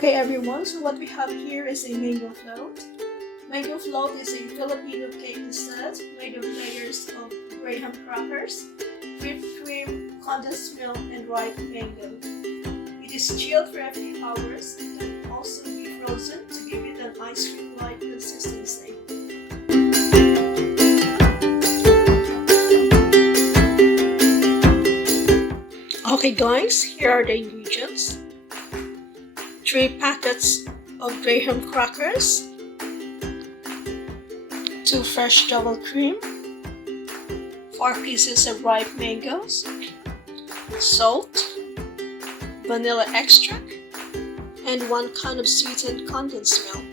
Okay everyone, so what we have here is a mango float. Mango float is a Filipino cake dessert made of layers of graham crackers, whipped cream, condensed milk, and ripe mango. It is chilled for a few hours. It can also be frozen to give it an ice cream-like consistency. Okay guys, here are the ingredients. 3 packets of graham crackers, 2 fresh double cream, 4 pieces of ripe mangoes, salt, vanilla extract, and 1 can of sweetened condensed milk.